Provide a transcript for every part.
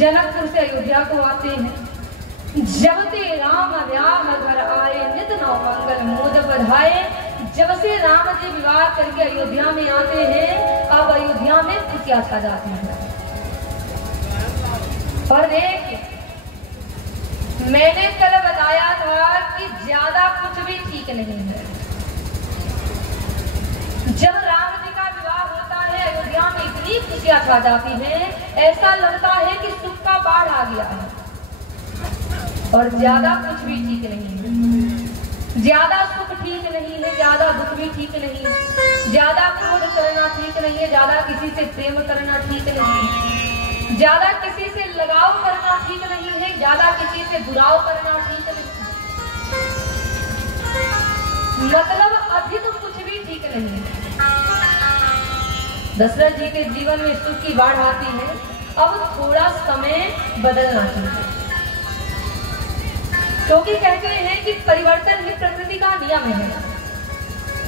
जनकपुर से अयोध्या को आते हैं। जब ते राम ब्याह घर आए, नित नौ मंगल मोद बधाए। जब से राम जी विवाह करके अयोध्या में आते हैं, अब अयोध्या में खुशियां छा जाती हैं। और देख, मैंने कल बताया था कि ज्यादा कुछ भी ठीक नहीं है। जब राम जी का विवाह होता है, अयोध्या में इतनी खुशियां छा जाती हैं, ऐसा लगता है कि सुख का बाढ़ आ गया है। और ज्यादा कुछ भी ठीक नहीं है। ज्यादा सुख ठीक नहीं है, ज्यादा दुख भी ठीक नहीं है। ज्यादा क्रोध करना ठीक नहीं है, ज्यादा किसी से प्रेम करना ठीक नहीं है। ज्यादा किसी से लगाव करना ठीक नहीं है, ज्यादा किसी से बुराव करना ठीक नहीं है। मतलब अधिक कुछ भी ठीक नहीं है। दशरथ जी के जीवन में सुख की बाढ़ आती है। अब थोड़ा समय बदलना चाहिए, क्योंकि कहते हैं कि परिवर्तन ही प्रकृति का नियम है।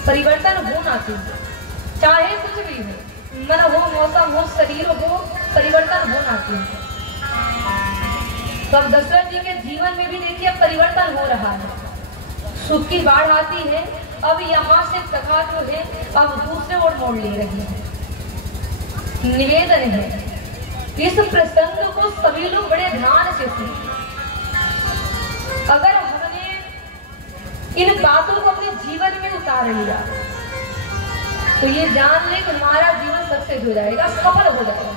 परिवर्तन होना चाहिए, चाहे कुछ भी हो, मन हो, मौसम हो, शरीर हो, परिवर्तन होना चाहिए। तब दशरथ जी के जीवन में भी देखिए परिवर्तन हो रहा है। सुख की बाढ़ आती है। अब यहाँ से कथा जो है अब दूसरे ओर मोड़ ले रही है। निवेदन है, इस प्रसंग को सभी लोग बड़े ध्यान से सुने। अगर हमने इन बातों को अपने जीवन में उतार लिया तो ये जान ले कि हमारा जीवन सक्सेस हो जाएगा, सफल हो जाएगा।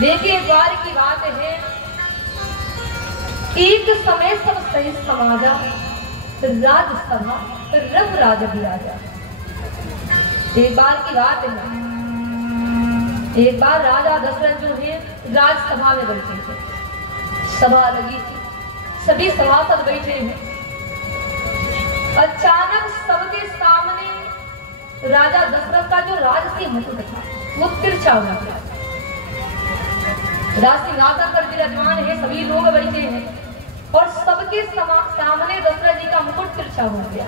देखिए, एक बार की बात है, एक समय सब सही समाजा, राजसभा रघु राज भी आजा। एक बार की बात है, एक बार राजा दशरथ जो है राजसभा में बैठे थे। सभा लगी थी, सभी सभासद बैठे हैं। अचानक सबके सामने राजा दशरथ का जो राजसी मुकुट था वो तिरछा हो गया। राज सिंहासन पर विराजमान है, सभी लोग बैठे हैं और सबके सामने दशरथ जी का मुकुट तिरछा हो गया।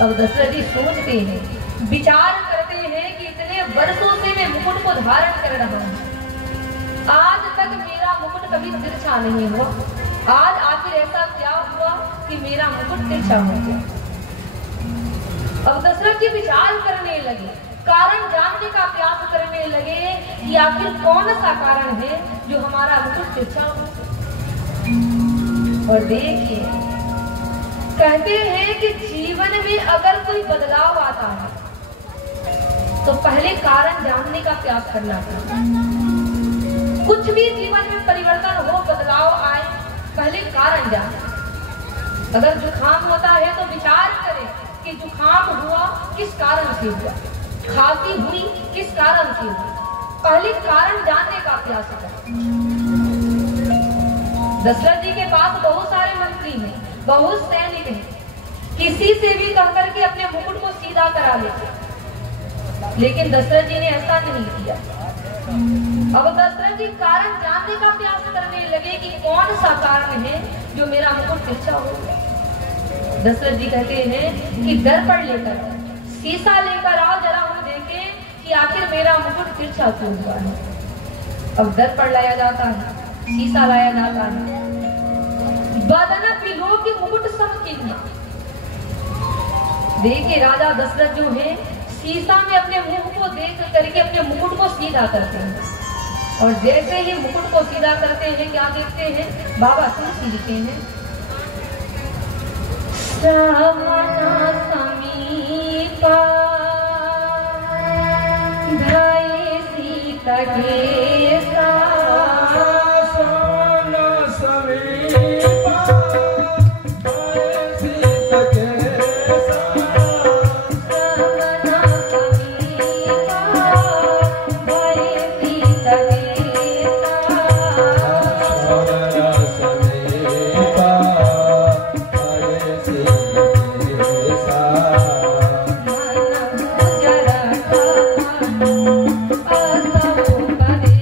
अब दशरथ जी सोचते हैं, विचार करते हैं कि इतने वर्षों से मैं मुकुट को धारण कर रहा हूं, आज तक मेरा मुकुट कभी तिरछा नहीं हुआ। आज आखिर ऐसा क्या हुआ कि मेरा मुकुट तिरछा हो गया। अब दशरथ जी विचार करने लगे, कारण जानने का प्रयास करने लगे कि आखिर कौन सा कारण है जो हमारा मुकुट तिरछा हो गया। और देखिए, कहते हैं कि जीवन में अगर कोई बदलाव आता है तो पहले कारण जानने का प्रयास करना चाहिए। कुछ भी जीवन में परिवर्तन हो, बदलाव आए, पहले कारण जाने। अगर जुकाम होता है तो विचार करें कि जुकाम हुआ किस कारण से हुआ, खांसी हुई किस कारण से हुई, पहले कारण जानने का प्रयास करें। दशरथ जी के पास बहुत सारे मंत्री हैं, बहुत सैनिक हैं, किसी से भी कहकर के अपने मुकुट को सीधा करा लेते, लेकिन दशरथ जी ने ऐसा नहीं किया। अब दशरथ जी कारण जानने का प्रयास करने लगे कि कौन सा कारण है जो मेरा मुकुट तिरछा हो गया। दशरथ जी कहते हैं कि दर्पण लेकर, शीशा लेकर आओ, जरा हम देखें कि आखिर मेरा मुकुट तिरछा क्यों हुआ है। अब दर्पण लाया जाता है, शीशा लाया जाता है। बदन पिलो की मुकुट समचिन्ह। देखिए, राजा दशरथ जो है शीशा में अपने मुंह को देख करके अपने मुकुट को सीधा करते हैं, और जैसे ही मुकुट को सीधा करते हैं क्या देखते हैं, बाबा तुलसी लिखे हैं, श्रवण समीपा भाई सीता के Bye.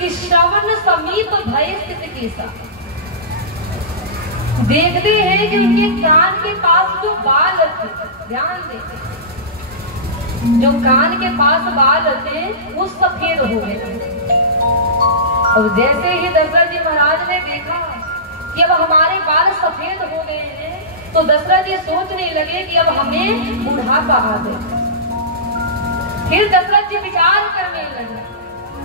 कि श्रवण समीप भय स्थित केसा। देखते हैं कि उनके कान के पास जो बाल थे, ध्यान दे, जो कान के पास बाल थे वो सफेद हो गए। और जैसे ही दशरथ जी महाराज ने देखा कि अब हमारे बाल सफेद हो गए हैं, तो दशरथ जी सोचने लगे कि अब हमें बुढ़ापा आ गया। फिर दशरथ जी विचार करने लगे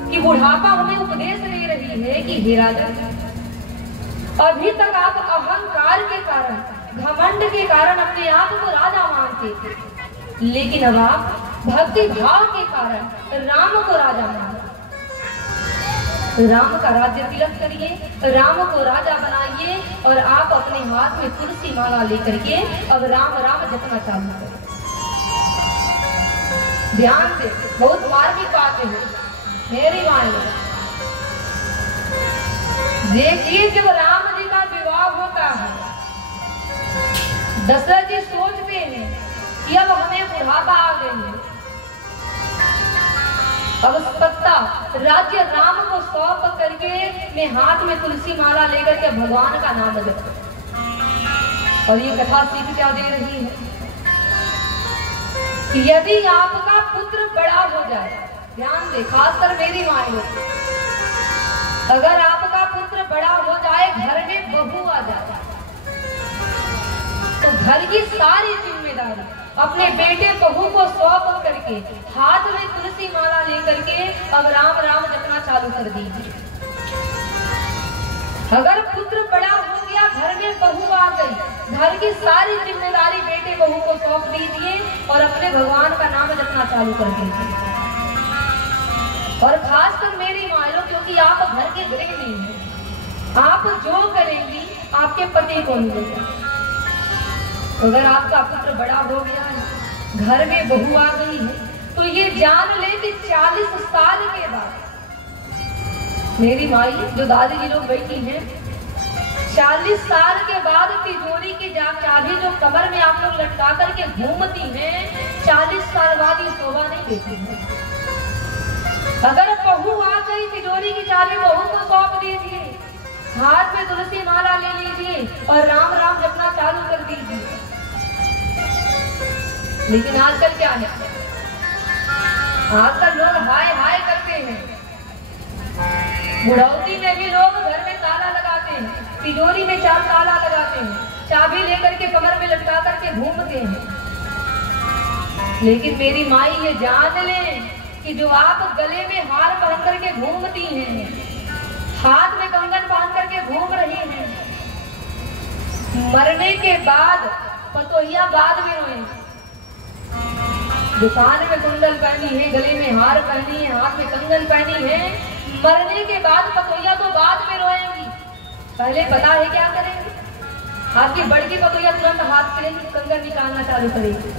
कि बुढ़ापा हमें उपदेश दे रही है कि हे राजा, अभी तक आप अहंकार के कारण, घमंड के कारण अपने आप को राजा मानते थे, लेकिन अब आप भक्ति भाव के कारण राम को राजा मानो। राम का राज्य तिलक करिए, राम को राजा बनाइए और आप अपने हाथ में तुलसी माला लेकर के अब राम राम जपना चालू करें। ध्यान से, बहुत मार्मिक बातें हैं मेरी माए। देखिए, जब राम जी का विवाह होता है, दशरथ जी सोचते हैं कि अब हमें बुढ़ापा आ गई है, अब सत्ता राज्य राम को सौंप करके मैं हाथ में तुलसी माला लेकर के भगवान का नाम जप। और ये कथा सीख क्या दे रही है कि यदि आपका पुत्र बड़ा हो जाए, ध्यान दे, खासकर मेरी माँ, अगर आपका पुत्र बड़ा हो जाए, घर में बहू आ जाए, तो घर की सारी जिम्मेदारी अपने बेटे बहू को सौंप करके हाथ में तुलसी माला लेकर के अब राम राम जपना चालू कर दीजिए। अगर पुत्र बड़ा हो गया, घर में बहू आ गई, घर की सारी जिम्मेदारी बेटे बहू को सौंप दीजिए और अपने भगवान का नाम जपना चालू कर दीजिए। और खासकर मेरी मालो, क्योंकि आप घर के गृहिणी हैं, आप जो करेंगी आपके पति को मिलेगा। अगर आपका पुत्र बड़ा हो गया है, घर में बहू आ गई है, तो ये जान ले कि 40 साल के बाद, मेरी माई जो दादी जी लोग बैठी हैं, 40 साल के बाद तिजोरी की चाबी जो कमर में आप लोग लटका करके घूमती हैं, 40 साल बाद ये शोभा नहीं देती है। अगर बहू आ गई, तिजोरी की चाबी बहू को सौंप दीजिए, हाथ में तुलसी माला ले लीजिए और राम राम जपना चालू कर दीजिए। लेकिन आजकल क्या है, आजकल लोग हाय हाय करते हैं, बुढ़ौती में भी लोग घर में ताला लगाते हैं, तिजोरी में 4 ताला लगाते हैं, चाबी लेकर के कमर में लटका करके घूमते हैं। लेकिन मेरी माई ये जान ले कि जो आप गले में हार पहन करके घूमती हैं, हाथ में कंगन बांध करके घूम रही हैं, मरने के बाद पतोहिया बाद में रोएंगी। जो कान में कुंडल पहनी है, गले में हार पहनी है, हाथ में कंगन पहनी है, मरने के बाद पतोहिया तो बाद में रोएंगी, पहले पता है क्या करेंगी? आपकी बड़की पतोहिया तुरंत हाथ से कंगन निकालना चालू करेगी,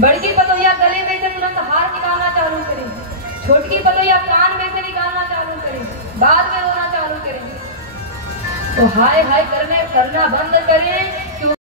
बड़की पतोहिया गले में से तुरंत हार निकालना चालू करेगी, छोटकी पतोहिया कान में से निकालना चालू करेगी, बाद में रोना चालू करेंगे। तो हाय हाय करना बंद करें।